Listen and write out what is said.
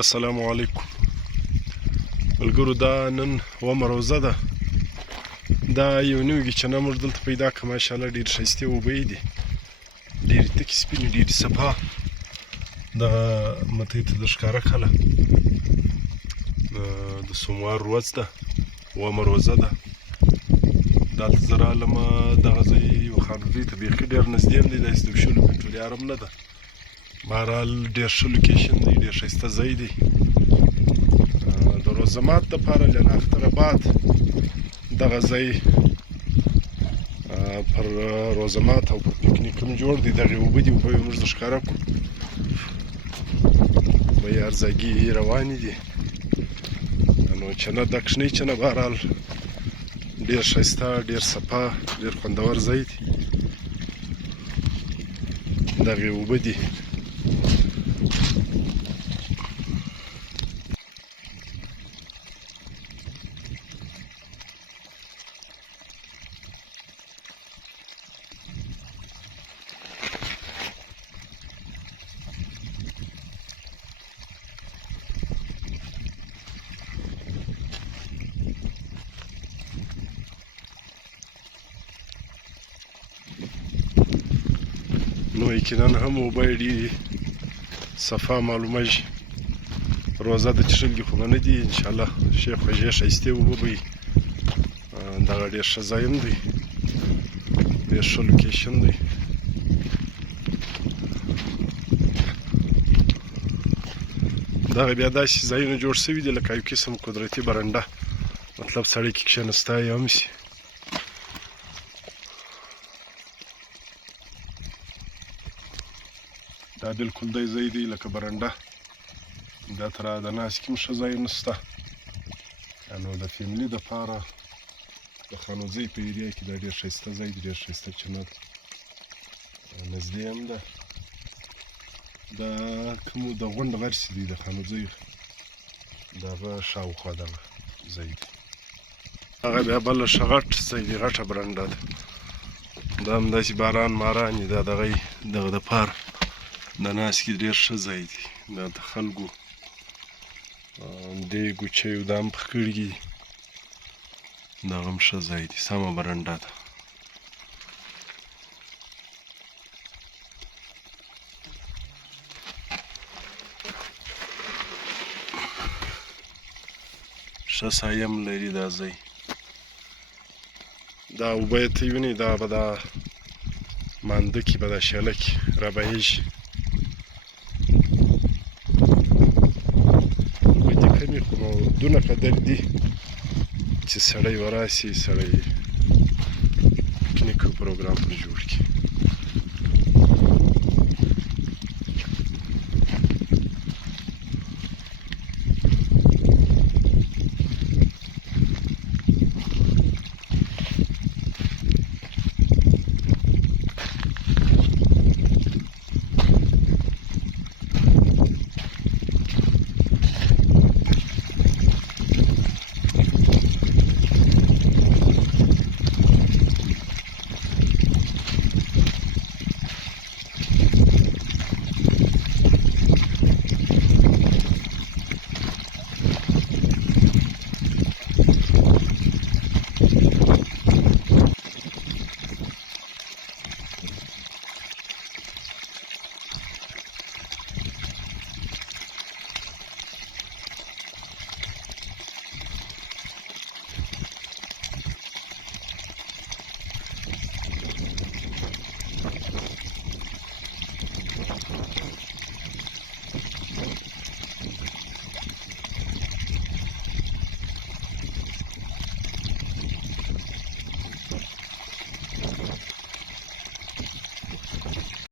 السلام علیکم ملګرو. دا نن اومه روزه ده. دا یو نوی ګچنه موږ دلته پیدا کړه. ماشاءالله ډېر ښایستې اوبه یې دي، ډېرې تکې سپینې، ډېرې صفا. دغه متې ته در ښکاره کړله. د سوموار ورځ ده، اومه روزه ده. دلته زه رالم، دغه ځای یو خانوزۍ ته بیخي ډېر نږدې هم دی، داسې د 20 منټو لاره هم نه ده. بهرحال ډېر ښه لوکیشن دی، ډېر ښایسته ځای دی. د روژه مات دپاره له اختره بعد دغه ځای پر روژه مات او پر پکنیک هم جوړ دی. دغې اوبه دي، اوبه یې موږ در ښکاره کړو. اوبه یې ارزاګي روانې دي. نو چنه دا کوچنۍ چنه بهرحال ډېر ښایسته، ډېر صفا، ډېر خوندور ځای دی. دغې اوبه دي. نو یقینا هم اوبه یې ډېرې صفا معلومېږي. روژه د څښلګي خو به نه دي، انشاءالله ښې خوږې ښایستې اوبه به وي. دغه ډېر ښه ځای هم دی، ډېر ښه لوکیشن دی. دغه بیا داسې ځایونه جوړ شوي دي لکه یو قسم قدرتي برنډه، مطلب سړی کې کښېنستی هم شي. دا بلکل دی ځای دی لکه برنډه. دا تر د ناستې هم ښه ځای نشته. نو د فیملي دپاره د خانوزۍ په ایریا کې دا ډېر ښایسته ځای دی، ډېر ښایسته چنه ده، نږدې هم ده. دا کوم د غونډ غر چې دی د خانوزۍ د هغه شاوخوا دغه ځای دی. هغه بیا بله ښه غټ ځای دی، غټه برنډه ده. دا هم داسې باران ماران یي. دا دغه دغه دپاره د ناستې کې ډېر ښه ځای دی. دا د خلکو دیګو چایو دا هم پخ کړي دي. دغه هم ښه ځای دی، سمه برنډه ده. ښه سایه هم لري دا ځای. دا اوبه یې ته وینئ، دا به دا مانده کې به دا شیله کې رابهېږي. اوبه دې کمې خو دونه قدر دي چې سړی وراسي، سړی پکنیک پروګرام پر جوړ کړي.